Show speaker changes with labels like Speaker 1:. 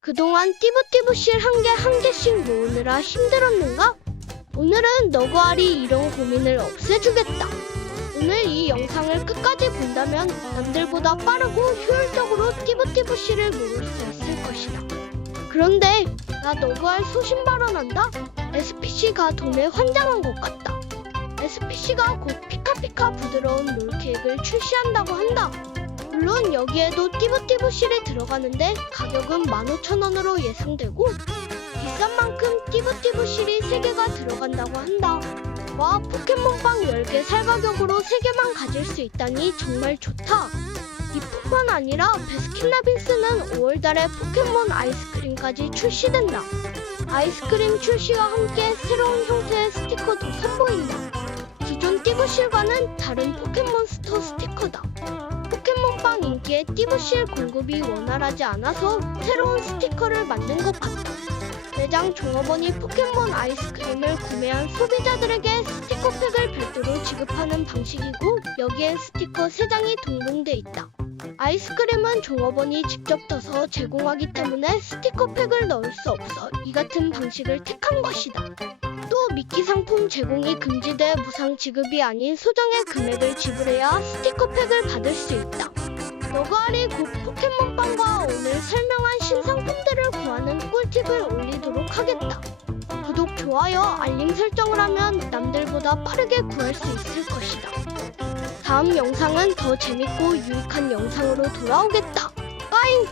Speaker 1: 그동안 띠부띠부실 한 개 한 개씩 모으느라 힘들었는가? 오늘은 너구알이 이런 고민을 없애주겠다. 오늘 이 영상을 끝까지 본다면 남들보다 빠르고 효율적으로 띠부띠부실을 모을 수 있을 것이다. 그런데 나 너구알 소신 발언한다? SPC가 돈에 환장한 것 같다. SPC가 곧 피카피카 부드러운 롤케이크를 출시한다고 한다. 물론 여기에도 띠부띠부실이 들어가는데 가격은 15,000원으로 예상되고 비싼 만큼 띠부띠부실이 3개가 들어간다고 한다. 와 포켓몬빵 10개 살 가격으로 3개만 가질 수 있다니 정말 좋다. 이뿐만 아니라 베스킨라빈스는 5월달에 포켓몬 아이스크림까지 출시된다. 아이스크림 출시와 함께 새로운 형태의 스티커도 선보인다. 기존 띠부실과는 다른 스티커다. 인기에 띠부실 공급이 원활하지 않아서 새로운 스티커를 만든 것 같다. 매장 종업원이 포켓몬 아이스크림을 구매한 소비자들에게 스티커팩을 별도로 지급하는 방식이고 여기에 스티커 3장이 동봉돼 있다. 아이스크림은 종업원이 직접 떠서 제공하기 때문에 스티커팩을 넣을 수 없어 이 같은 방식을 택한 것이다. 또 미끼 상품 제공이 금지돼 무상 지급이 아닌 소정의 금액을 지불해야 스티커팩을 받을 수 있다. 너구알이 곧 포켓몬빵과 오늘 설명한 신상품들을 구하는 꿀팁을 올리도록 하겠다. 구독, 좋아요, 알림 설정을 하면 남들보다 빠르게 구할 수 있을 것이다. 다음 영상은 더 재밌고 유익한 영상으로 돌아오겠다. 빠잉!